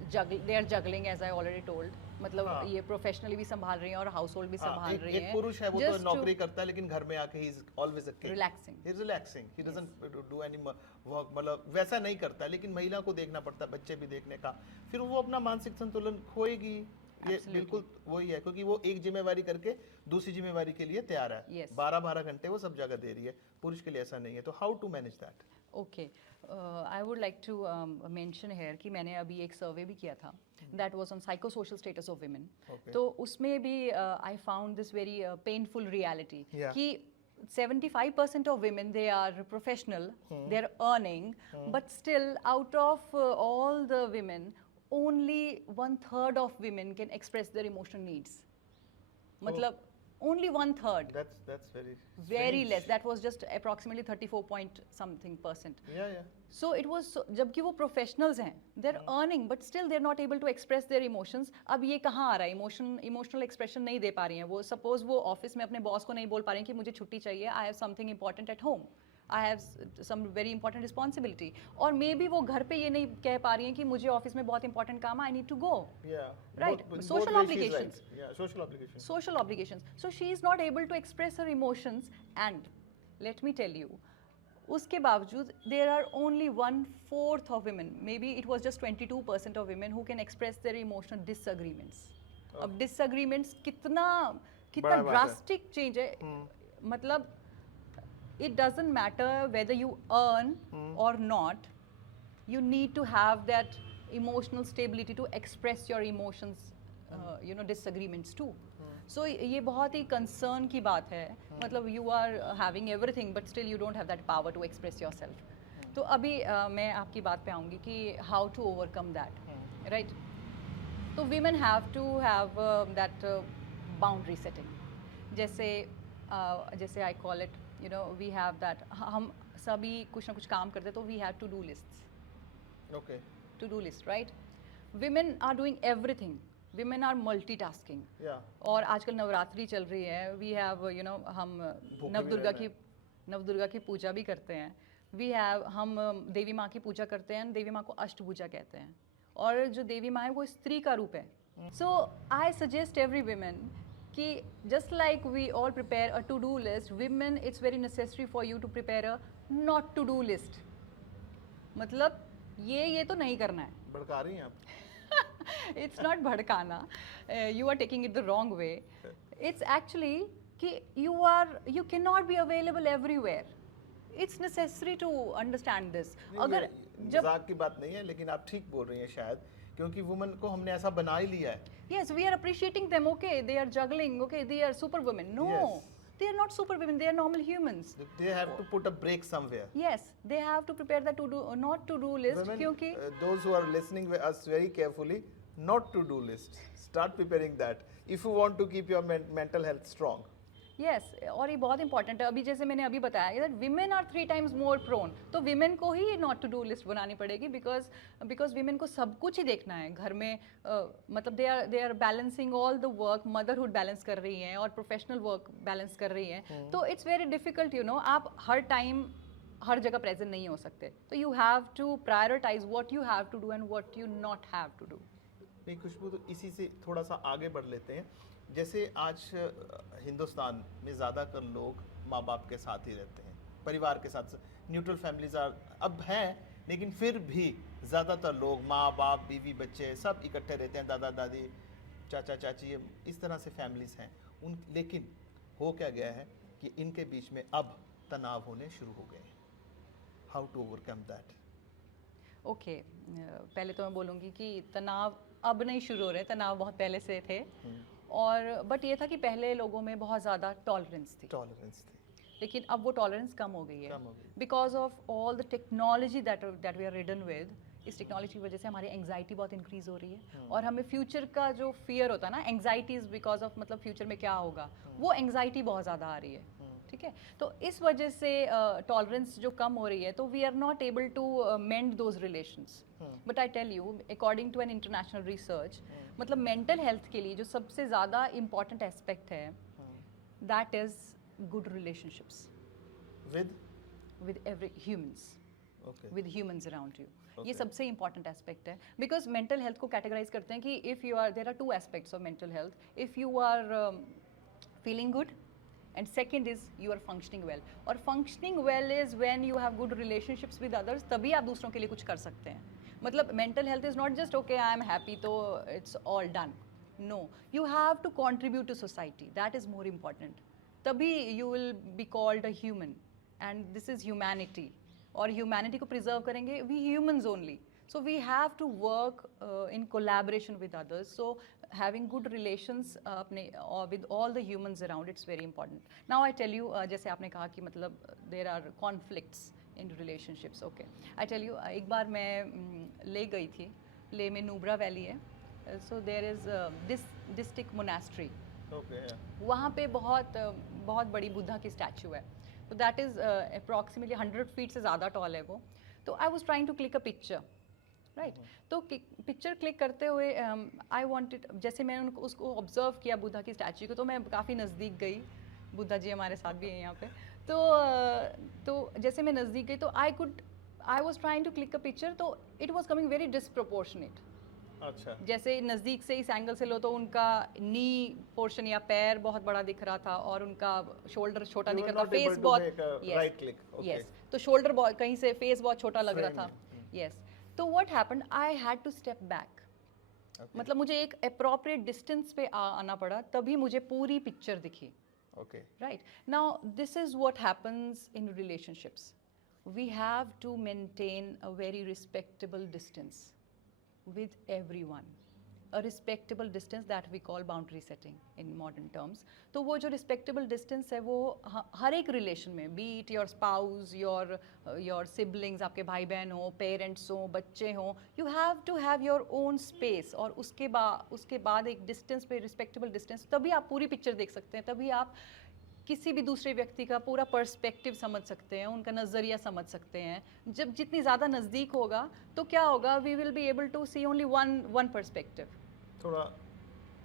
they are juggling, as I already told, मतलब हाँ. ये प्रोफेशनली भी संभाल रही हैं और हाउस होल्ड भी संभाल रही हैं. एक पुरुष है वो तो नौकरी करता है लेकिन घर में आके he is always a kid, relaxing, he is relaxing, he doesn't do any work, मतलब वैसा नहीं करता. लेकिन महिला को देखना पड़ता है, बच्चे भी देखने का, फिर वो अपना मानसिक संतुलन खोएगी. ये बिल्कुल वही है, क्योंकि वो एक जिम्मेवारी करके दूसरी जिम्मेवारी के लिए तैयार है. Yes. 12-12 घंटे वो सब जगह दे रही है. पुरुष के लिए ऐसा नहीं है. तो how to manage that? Okay, I would like to mention here कि मैंने अभी एक सर्वे भी किया था, that was on psychosocial status of women. तो उसमें भी I found this very painful reality कि 75% of women, they are professional, they are earning, but still out of all the women, only 1/3 of women can express their emotional needs. Matlab, only 1/3. That's very Very strange. less. That was just approximately 34 point something %. Yeah. So it was, जबकि वो professionals हैं, they're earning, but still they're not able to express their emotions. अब ये कहाँ आ रहा है? Emotional expression नहीं दे पा रही हैं वो. Suppose वो ऑफिस में अपने बॉस को नहीं बोल पा रही हैं कि मुझे छुट्टी चाहिए, I have something important at home, I have some very important responsibility. और मे बी वो घर पे ये नहीं कह पा रही हैं कि मुझे ऑफिस में बहुत important काम है, I need to go. Yeah. Right. Social obligations. Yeah, social obligations. Social obligations. So she is not able to express her emotions, and let me tell you, उसके बावजूद there are only 1/4 of women, maybe it was just 22% of women who can express their emotional disagreements. अब disagreements कितना कितना बड़ा बात है। Drastic change है. मतलब it doesn't matter whether you earn or not, you need to have that emotional stability to express your emotions, disagreements too. So ये बहुत ही concern की बात है. मतलब you are having everything but still you don't have that power to express yourself. तो अभी मैं आपकी बात पे आऊँगी कि how to overcome that, right? तो women have to have that boundary setting. जैसे I call it, we have that, हम सभी कुछ ना कुछ काम करते हैं तो we have to do lists. Okay. To do list, right? Women are doing everything. Women are multitasking. Yeah. और आजकल नवरात्रि चल रही है. We have, हम नवदुर्गा की पूजा भी करते हैं. हम देवी माँ की पूजा करते हैं. देवी माँ को अष्टभुजा कहते हैं. और जो देवी माँ है वो स्त्री का रूप है. So I suggest every women कि just like we all prepare a to-do list, women, it's very necessary for you to prepare a not to-do list. मतलब ये तो नहीं करना है. भड़का रही हैं आप. It's not भड़काना. You are taking it the wrong way. It's actually कि you cannot be available everywhere. It's necessary to understand this. अगर जब मजाक की बात नहीं है, लेकिन आप ठीक बोल रही हैं शायद, क्योंकि वुमेन को हमने ऐसा बना ही लिया है. Yes, we are appreciating them. Okay, they are juggling. Okay, they are super women. No, Yes. they are not super women. They are normal humans. They have to put a break somewhere. Yes, they have to prepare the not to do list. Women, क्योंकि those who are listening with us very carefully, not to do list. Start preparing that if you want to keep your mental health strong. Yes, और ये बहुत important है. अभी जैसे मैंने अभी बताया that women are 3 times more prone. तो women को ही not to do list बनानी पड़ेगी because women को सब कुछ ही देखना है घर में. मतलब they are balancing all the work, motherhood balance कर रही हैं और professional work balance कर रही हैं. तो it's very difficult, आप हर time हर जगह present नहीं हो सकते. तो you have to prioritize what you have to do and what you not have to do. नहीं खुशबू, तो इसी से थोड़ा सा आगे बढ़ लेते हैं. जैसे आज हिंदुस्तान में ज़्यादातर लोग माँ बाप के साथ ही रहते हैं, परिवार के साथ. न्यूट्रल फैमिलीज अब हैं, लेकिन फिर भी ज़्यादातर लोग माँ बाप बीवी बच्चे सब इकट्ठे रहते हैं. दादा दादी चाचा चाची इस तरह से फैमिलीज हैं. लेकिन हो क्या गया है कि इनके बीच में अब तनाव होने शुरू हो गए हैं. How to overcome that? Okay, पहले तो मैं बोलूँगी कि तनाव अब नहीं शुरू हो रहे. तनाव बहुत पहले से थे. और बट ये था कि पहले लोगों में बहुत ज़्यादा टॉलरेंस थी. लेकिन अब वो टॉलरेंस कम हो गई है because of all the technology that we are ridden with. इस टेक्नोलॉजी की वजह से हमारी एंग्जाइटी बहुत इंक्रीज हो रही है. और हमें फ्यूचर का जो फियर होता है ना, एंग्जाइटी इज बिकॉज ऑफ मतलब फ्यूचर में क्या होगा, वो एंग्जाइटी बहुत ज़्यादा आ रही है. ठीक है, तो इस वजह से टॉलरेंस जो कम हो रही है, तो we are not able to mend those relations. But I tell you, according to an international research, मतलब मेंटल हेल्थ के लिए जो सबसे ज़्यादा इम्पॉर्टेंट एस्पेक्ट है, that is good relationships with every humans, with humans around you. ये सबसे important aspect है. बिकॉज मेंटल हेल्थ को कैटेगराइज करते हैं कि if you are, there are 2 aspects of mental health. If you are feeling good, and second is you are functioning well. और functioning well is when you have good relationships with others. तभी आप दूसरों के लिए कुछ कर सकते हैं. मतलब mental health is not just okay I am happy तो it's all done. No, you have to contribute to society. That is more important. तभी you will be called a human, and this is humanity. और humanity को preserve करेंगे we humans only. So we have to work in collaboration with others. So having good relations with all the humans around, it's very important. Now I tell you, जैसे आपने कहा कि मतलब there are conflicts in relationships. Okay, I tell you, एक बार मैं ले गई थी. ले में नूब्रा वैली है. So there is this district monastery. Okay. वहाँ पे बहुत बड़ी बुद्धा की स्टैचू है. So that is approximately 100 feet से ज़्यादा टॉल है वो. तो I was trying to click a picture. Right. तो पिक्चर क्लिक करते हुए आई वांटेड, जैसे मैंने उसको ऑब्जर्व किया बुद्धा की स्टैचू को, तो मैं काफ़ी नज़दीक गई. बुद्धा जी हमारे साथ भी हैं यहाँ पे. तो जैसे मैं नज़दीक गई तो I was trying to click a picture, तो it was coming very disproportionate. अच्छा. जैसे नज़दीक से इस एंगल से लो तो उनका नी पोर्शन या पैर बहुत बड़ा दिख रहा था और उनका शोल्डर छोटा दिख रहा था. फेस बहुत, यस, तो शोल्डर बहुत कहीं से, फेस बहुत छोटा लग रहा था. यस. तो what happened? I had to step back. मतलब मुझे एक अप्रोप्रिएट डिस्टेंस पे आना पड़ा, तभी मुझे पूरी पिक्चर दिखी. Okay. Right. Now, this is what happens in relationships. We have to maintain a very respectable distance with everyone. A respectable distance that we call boundary setting in modern terms. तो वो जो respectable distance है वो हर एक relation में, be it your spouse, your siblings, आपके भाई बहन हो, parents हो, बच्चे हो, you have to have your own space. और उसके बाद एक distance पे respectable distance, तभी आप पूरी picture देख सकते हैं, तभी आप किसी भी दूसरे व्यक्ति का पूरा पर्सपेक्टिव समझ सकते हैं, उनका नज़रिया समझ सकते हैं. जब जितनी ज़्यादा नज़दीक होगा तो क्या होगा, we will be able to see only one perspective. थोड़ा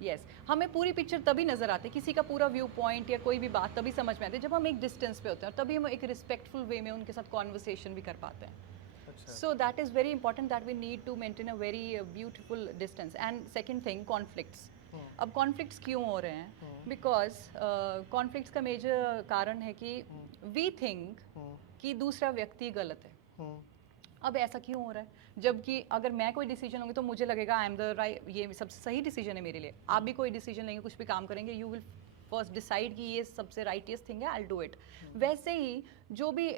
यस, हमें पूरी पिक्चर तभी नज़र आती है, किसी का पूरा व्यू पॉइंट या कोई भी बात तभी समझ में आती है जब हम एक डिस्टेंस पे होते हैं, और तभी हम एक रिस्पेक्टफुल वे में उनके साथ कॉन्वर्सेशन भी कर पाते हैं. अच्छा. So that is very important that we need to maintain a very beautiful distance. And second thing, conflicts. अब conflicts क्यों हो रहे हैं? Because conflicts का major कारण है कि we think कि दूसरा व्यक्ति गलत है. अब ऐसा क्यों हो रहा है? जबकि अगर मैं कोई डिसीजन लूँगी तो मुझे लगेगा आई एम द राइट, ये सबसे सही डिसीजन है मेरे लिए. आप भी कोई डिसीजन लेंगे, कुछ भी काम करेंगे, यू विल फर्स्ट डिसाइड कि ये सबसे राइटेस्ट थिंग है, आई डू इट. वैसे ही जो भी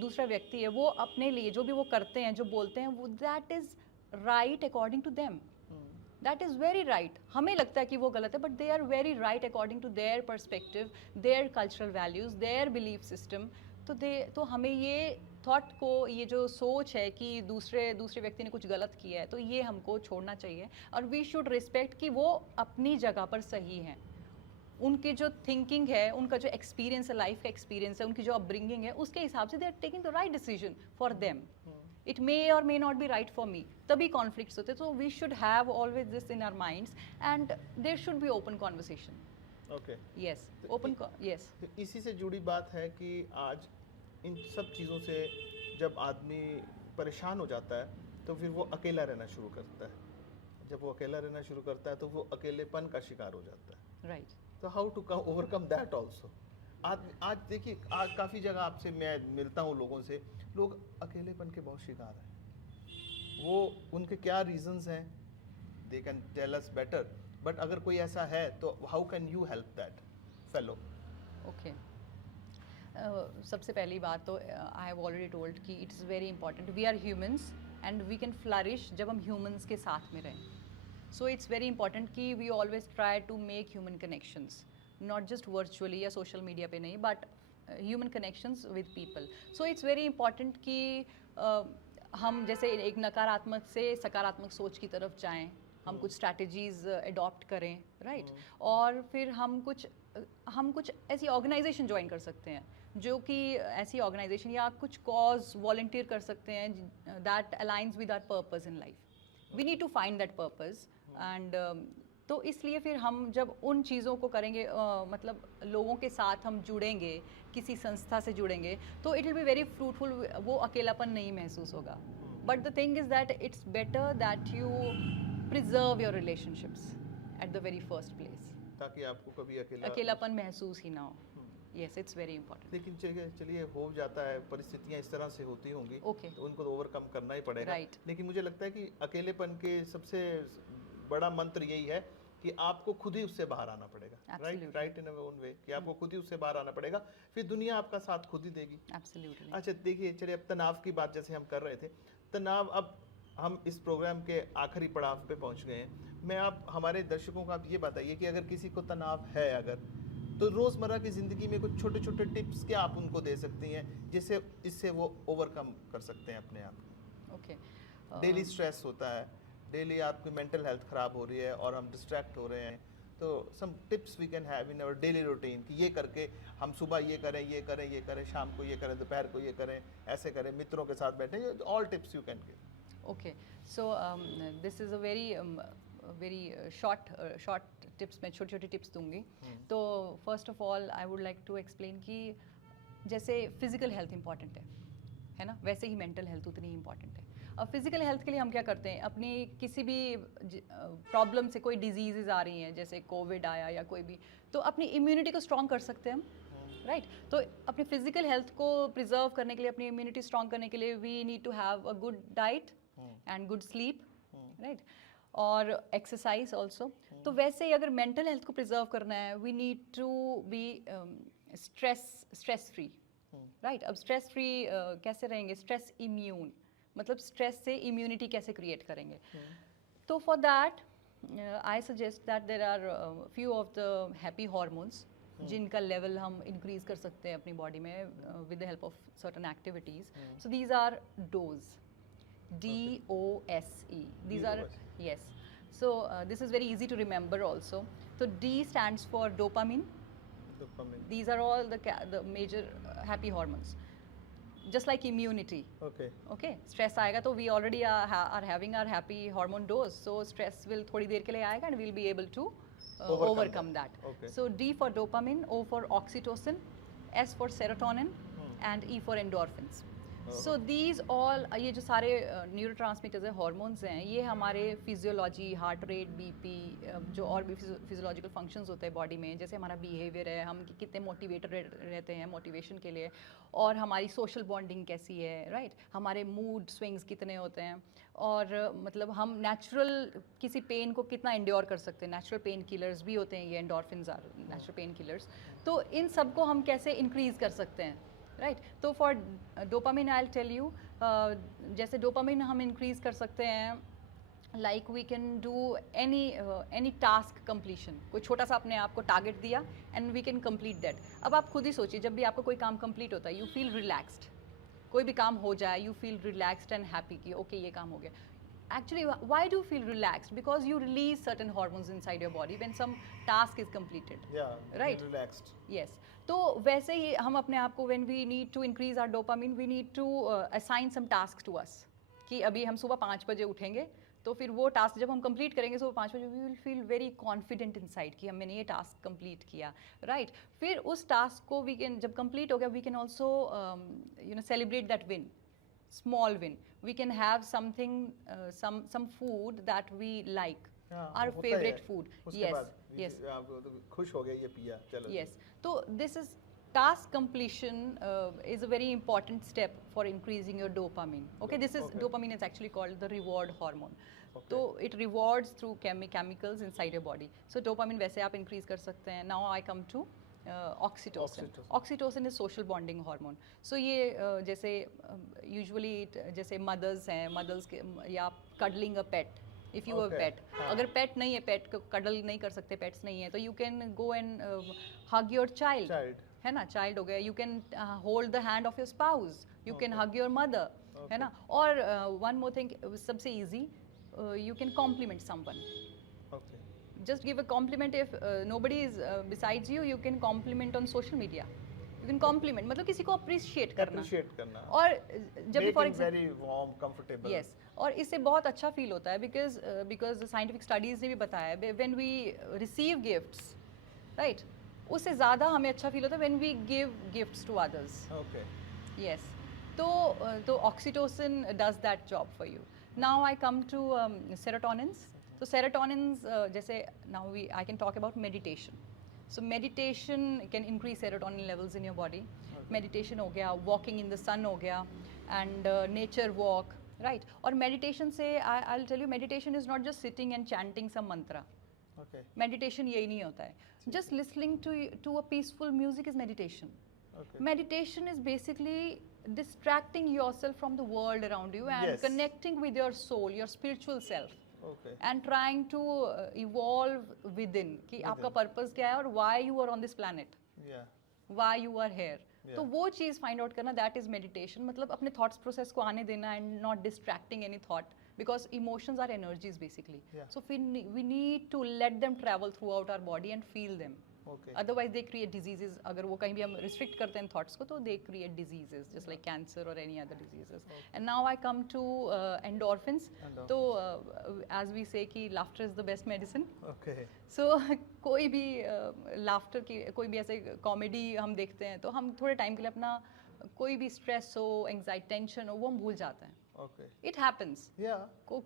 दूसरा व्यक्ति है वो अपने लिए जो भी वो करते हैं, जो बोलते हैं, वो that is right according to them. That is very right. हमें लगता है कि वो गलत है, but they are very right according to their perspective, their cultural values, their belief system. तो हमें ये थॉट को, ये जो सोच है कि दूसरे व्यक्ति ने कुछ गलत किया है, तो ये हमको छोड़ना चाहिए. और वी शुड रिस्पेक्ट कि वो अपनी जगह पर सही हैं. उनकी जो थिंकिंग है, उनका जो एक्सपीरियंस है, लाइफ का एक्सपीरियंस है, उनकी जो अपब्रिंगिंग है, उसके हिसाब से they are taking the right decision for them. It may or may not be right for me. तभी कॉन्फ्लिक्ट्स होते हैं. तो we should have always this in our minds and there should be open conversation. Okay. Yes, open. Yes, इसी से जुड़ी बात है कि आज इन सब चीज़ों से जब आदमी परेशान हो जाता है तो फिर वो अकेला रहना शुरू करता है. जब वो अकेला रहना शुरू करता है तो वो अकेलेपन का शिकार हो जाता है. राइट. तो how to overcome that also. आज देखिए, आज काफ़ी जगह आपसे मैं मिलता हूँ लोगों से, लोग अकेलेपन के बहुत शिकार हैं. वो उनके क्या रीजंस हैं, they can tell us better. But अगर कोई ऐसा है तो how can you help that fellow? Okay. सबसे पहली बात तो आई हैव ऑलरेडी टोल्ड कि it is very important. We are humans and we can flourish जब हम ह्यूमंस के साथ में रहें. सो इट्स वेरी इंपॉर्टेंट कि we always try to make human connections, not just virtually या सोशल मीडिया पे नहीं, but human connections with people. So it's very important कि हम जैसे एक नकारात्मक से सकारात्मक सोच की तरफ जाएं, हम कुछ स्ट्रैटेजीज अडॉप्ट करें, राइट. और फिर हम कुछ ऐसी ऑर्गेनाइजेशन ज्वाइन कर सकते हैं, जो कि ऐसी ऑर्गेनाइजेशन या कुछ कॉज वॉलंटियर कर सकते हैं that aligns with our purpose in life. We need to find that purpose. And तो इसलिए फिर हम जब उन चीज़ों को करेंगे, मतलब लोगों के साथ हम जुड़ेंगे, किसी संस्था से जुड़ेंगे, तो it will be very fruitful. वो अकेलापन नहीं महसूस होगा. But the thing is that it's better that you preserve your relationships at the very first place, ताकि आपको कभी अकेलापन महसूस ही ना हो. Yes, it's very important. लेकिन चलिए हो जाता है, परिस्थितियाँ इस तरह से होती होंगी, Okay. तो उनको तो ओवरकम करना ही पड़ेगा. Right. लेकिन मुझे लगता है कि अकेलेपन के सबसे बड़ा मंत्र यही है कि आपको खुद ही उससे बाहर आना पड़ेगा. राइट इन ओन वे, कि आपको खुद ही उससे बाहर आना पड़ेगा, फिर दुनिया आपका साथ खुद ही देगी. एब्सोल्युटली. अच्छा देखिए, चलिए अब तनाव की बात जैसे हम कर रहे थे, तनाव, अब हम इस प्रोग्राम के आखिरी पड़ाव पे पहुंच गए हैं. मैं आप हमारे दर्शकों को आप ये बताइए कि अगर किसी को तनाव है, अगर तो रोज़मर्रा की ज़िंदगी में कुछ छोटे छोटे टिप्स क्या आप उनको दे सकती हैं जिससे इससे वो ओवरकम कर सकते हैं अपने आप. ओके. डेली स्ट्रेस होता है, डेली आपकी मेंटल हेल्थ ख़राब हो रही है और हम डिस्ट्रैक्ट हो रहे हैं, तो some tips we can have in our daily routine कि ये करके हम सुबह ये करें, ये करें, ये करें, शाम को ये करें, दोपहर को ये करें, ऐसे करें, मित्रों के साथ बैठें. All tips you can give. Okay. So this is a very short tips. मैं छोटी छोटी टिप्स दूंगी. तो first of all I would like to explain कि जैसे फिजिकल हेल्थ इंपॉर्टेंट है ना, वैसे ही मेंटल हेल्थ उतनी ही इंपॉर्टेंट है. अब फिजिकल हेल्थ के लिए हम क्या करते हैं, अपनी किसी भी प्रॉब्लम से, कोई डिजीज़ आ रही हैं, जैसे कोविड आया या कोई भी, तो अपनी इम्यूनिटी को स्ट्रॉन्ग कर सकते हैं हम, राइट. तो अपनी फिजिकल हेल्थ को प्रिजर्व करने के लिए, अपनी इम्यूनिटी स्ट्रॉन्ग करने के लिए, we need to have a good diet and good sleep, right. और एक्सरसाइज ऑल्सो। तो वैसे ही अगर मेंटल हेल्थ को प्रिजर्व करना है, we need to be stress free, right. अब स्ट्रेस फ्री कैसे रहेंगे? स्ट्रेस इम्यून, मतलब स्ट्रेस से इम्यूनिटी कैसे क्रिएट करेंगे? तो for that I suggest that there are few of the happy hormones जिनका लेवल हम इंक्रीज कर सकते हैं अपनी बॉडी में with the help of certain activities. So these are DOSE, DOSE. These are, yes. So this is very easy to remember also. So D stands for dopamine. Dopamine. These are all the major happy hormones. Just like immunity. Okay. Okay. Stress आएगा तो we already are having our happy hormone dose. So stress will थोड़ी देर के लिए आएगा and we'll be able to overcome that. Okay. So D for dopamine, O for oxytocin, S for serotonin, and E for endorphins. So these all, ये जो सारे neurotransmitters हैं, hormones हैं, ये हमारे फिजियोलॉजी, हार्ट रेट, बीपी, जो और भी फिजियोलॉजिकल फंक्शंस होते हैं बॉडी में, जैसे हमारा बिहेवियर है, हम कितने मोटिवेटेड रहते हैं मोटिवेशन के लिए, और हमारी सोशल बॉन्डिंग कैसी है, राइट, हमारे मूड स्विंग्स कितने होते हैं, और मतलब हम नेचुरल किसी पेन को कितना इंड्योर कर सकते हैं। नेचुरल पेन किलर्स भी होते हैं, ये endorphins are natural painkillers. तो इन सब को हम कैसे इंक्रीज कर सकते हैं, राइट। तो for dopamine I will tell you, जैसे डोपामिन हम इंक्रीज कर सकते हैं, like we can do any task completion. कोई छोटा सा अपने आप को टारगेट दिया and we can complete that. अब आप खुद ही सोचिए, जब भी आपका कोई काम कंप्लीट होता है, यू फील रिलैक्स्ड। कोई भी काम हो जाए, you feel relaxed and happy कि ओके ये काम हो गया। Actually, why do you feel relaxed? Because you release certain hormones inside your body when some task is completed. Yeah, right. Relaxed. Yes. तो वैसे ही हम अपने आप को, when we need to increase our dopamine, we need to assign some tasks to us. कि अभी हम सुबह 5 बजे उठेंगे, तो फिर वो टास्क जब हम कंप्लीट करेंगे सुबह 5 बजे, we will feel very confident inside कि हमने ये टास्क कंप्लीट किया, राइट। फिर उस टास्क को वी कैन, जब कंप्लीट हो गया, we can also celebrate that win, small win. We can have something, some food that we like, our favorite food. Yes, yes. खुश हो गए, ये पिया, चलो। Yes. So this is task completion is a very important step for increasing your dopamine. Okay, this is dopamine is actually called the reward hormone. So it rewards through chemicals inside your body. So dopamine वैसे आप increase कर सकते हैं. Now I come to oxytocin. Oxytocin is social bonding hormone. So ये जैसे usually जैसे mothers हैं, mothers के, या cuddling a pet, if you have pet, अगर पेट नहीं है, पेट को कडल नहीं कर सकते, पेट्स नहीं है, तो you can go and hug your child, है ना, चाइल्ड हो गया। You can hold the hand of your spouse, you can hug your mother, है ना। और वन मोर थिंग, सबसे easy, you can compliment someone. Just give a compliment. If nobody is besides you, you can compliment on social media. You can compliment, मतलब किसी को appreciate करना। और जब भी for example, very warm, comfortable. Yes. और इससे बहुत अच्छा फील होता है, because scientific studies ने भी बताया है, when we receive gifts, right, उससे ज़्यादा हमें अच्छा फील होता है when we give gifts to others. Okay. Yes. तो oxytocin does that job for you. Now I come to serotonins. So serotonins, जैसे now I can talk about meditation. So meditation can increase serotonin levels in your body. Meditation हो गया, walking in the sun हो गया, and nature walk, right? और meditation से I'll tell you, meditation is not just sitting and chanting some mantra. Okay. Meditation यही नहीं होता है. Just listening to a peaceful music is meditation. Okay. Meditation is basically distracting yourself from the world around you and connecting with your soul, your spiritual self. Okay. And trying to evolve within कि आपका purpose क्या है और why you are on this planet, why you are here. तो वो चीज़ find out करना, that is meditation. मतलब अपने थॉट्स प्रोसेस को आने देना and not distracting any thought, because emotions are energies basically. So we need to let them travel throughout our body and feel them. Otherwise they create diseases. अगर वो कहीं भी हम रिस्ट्रिक्ट करते हैं थॉट्स को, तो they create diseases just like cancer और any other diseases. And now I come to endorphins. तो एज वी से कि laughter is the best medicine. So कोई भी लाफ्टर की, कोई भी ऐसे कॉमेडी हम देखते हैं, तो हम थोड़े टाइम के लिए अपना कोई भी स्ट्रेस हो, एंग्जाइटी, टेंशन हो, वो हम भूल जाते हैं। It happens.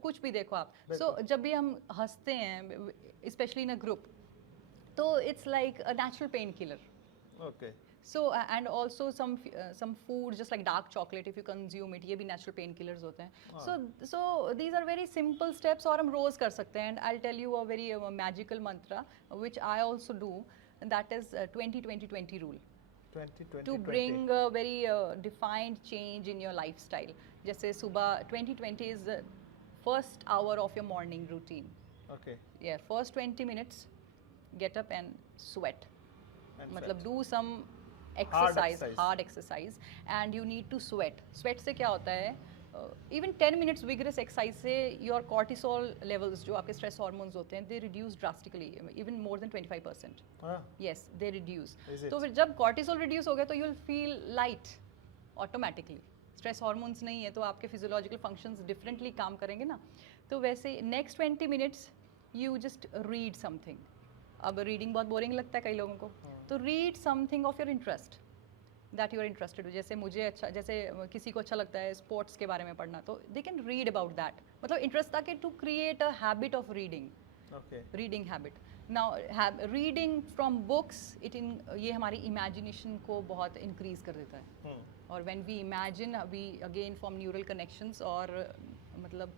कुछ भी देखो आप। सो जब भी हम हंसते हैं, स्पेशली इन अ ग्रुप, तो it's like a natural pain killer. So and also some food just like dark chocolate, if you consume it, ये भी natural painkillers होते हैं. So these are very simple steps और हम रोज कर सकते हैं. And I'll tell you a very magical mantra which I also do, and that is 20-20-20 rule. 20-20-20 To bring a very defined change in your lifestyle. जैसे सुबह 20-20 is the first hour of your morning routine. Okay. Yeah, first 20 minutes, get up and sweat. And मतलब sweat. do some hard exercise, and you need to sweat. Sweat से क्या होता है? Even 10 minutes vigorous exercise से your cortisol levels, जो आपके stress hormones होते हैं, they reduce drastically, even more than 25%. हाँ. Yes, they reduce. Is it? तो फिर जब cortisol reduce हो गया तो you'll feel light automatically. Stress hormones नहीं है तो आपके physiological functions differently काम करेंगे ना. तो वैसे next 20 minutes you just read something. अब रीडिंग बहुत बोरिंग लगता है कई लोगों को, तो read something of your interest that you are interested. जैसे मुझे अच्छा, जैसे किसी को अच्छा लगता है स्पोर्ट्स के बारे में पढ़ना, तो they can read about that. मतलब इंटरेस्ट ताकि to create a habit of reading. Okay. Reading habit. Now reading from books ये हमारी इमेजिनेशन को बहुत इंक्रीज कर देता है. और when we imagine we again form neural connections, और मतलब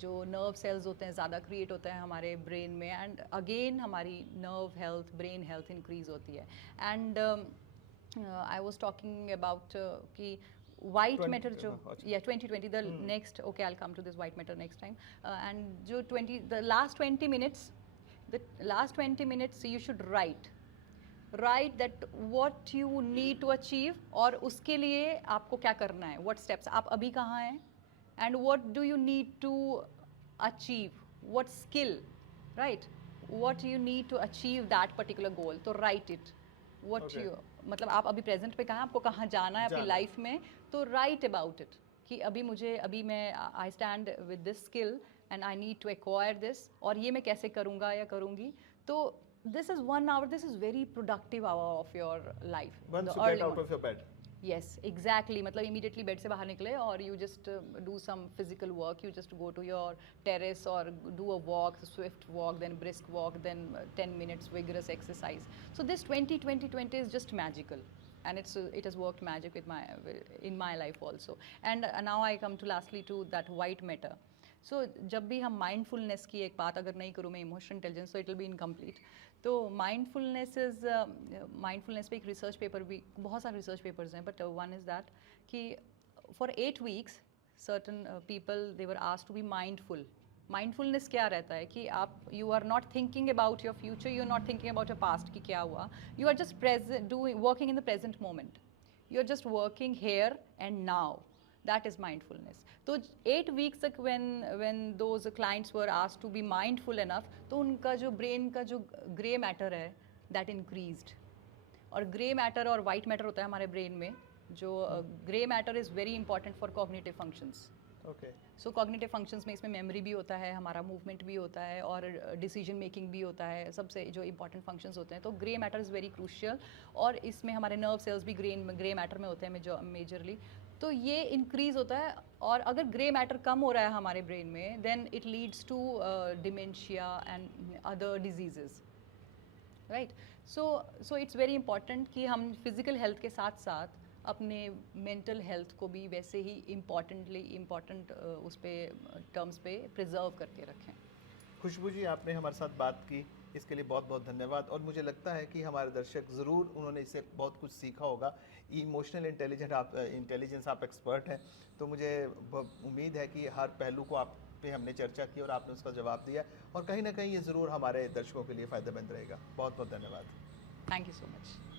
जो नर्व सेल्स होते हैं ज़्यादा क्रिएट होते हैं हमारे ब्रेन में, एंड अगेन हमारी nerve health, brain health increase होती है. And I was talking about कि वाइट मैटर जो, या 20-20 the next, okay I will come to this white matter next time. And जो the last 20 minutes you should write that what you need to achieve, और उसके लिए आपको क्या करना है, व्हाट स्टेप्स, आप अभी कहाँ हैं, and what do you need to achieve, what skill, right, what you need to achieve that particular goal. तो write it, what Okay. you, मतलब आप अभी प्रेजेंट पे कहाँ, आपको कहाँ जाना है अपनी लाइफ में, तो write about it कि अभी मैं I stand with this skill and I need to acquire this, और ये मैं कैसे करूँगा या करूँगी. तो this is 1 hour, this is very productive hour of your life. Once The you get early out morning. of your bed. Yes, exactly. मतलब immediately bed से बाहर निकले और you just do some physical work. You just go to your terrace or do a walk, swift walk, then brisk walk, then 10 minutes vigorous exercise. So this 20-20-20 is just magical, and it has worked magic in my life also. And now I come to lastly to that white matter. So जब भी हम mindfulness की एक बात अगर नहीं करूँ मैं, emotional intelligence, so it will be incomplete. तो mindfulness पे एक रिसर्च पेपर भी, बहुत सारे रिसर्च पेपर्स हैं, बट वन इज़ दैट कि for 8 weeks certain people they were asked to be mindful. Mindfulness क्या रहता है कि आप you are not thinking about your future, you are not thinking about your past कि क्या हुआ, you are just working in the present moment. You are just working here and now. That is mindfulness. तो 8 weeks तक when those clients were asked to be mindful enough, तो उनका जो brain का जो ग्रे मैटर है that increased. और grey matter और वाइट मैटर होता है हमारे ब्रेन में. जो grey matter is very important for cognitive functions. Okay. So cognitive functions में इसमें मेमोरी भी होता है, हमारा मूवमेंट भी होता है, और डिसीजन मेकिंग भी होता है, सबसे जो इंपॉर्टेंट फंक्शंस होते हैं. तो grey matter is very crucial, और इसमें हमारे नर्व सेल्स भी ग्रे मैटर में होते हैं मेजरली. तो ये इंक्रीज होता है, और अगर ग्रे मैटर कम हो रहा है हमारे ब्रेन में, then it leads to dementia and other diseases, right. So it's very important कि हम फिजिकल हेल्थ के साथ साथ अपने मेंटल हेल्थ को भी वैसे ही इम्पॉर्टेंट उस पे टर्म्स पे प्रिजर्व करके रखें. खुशबू जी, आपने हमारे साथ बात की, इसके लिए बहुत बहुत धन्यवाद. और मुझे लगता है कि हमारे दर्शक ज़रूर उन्होंने इससे बहुत कुछ सीखा होगा. इमोशनल इंटेलिजेंस आप एक्सपर्ट हैं, तो मुझे उम्मीद है कि हर पहलू को आप पे हमने चर्चा की और आपने उसका जवाब दिया, और कहीं ना कहीं ये ज़रूर हमारे दर्शकों के लिए फ़ायदेमंद रहेगा. बहुत बहुत धन्यवाद. Thank you so much.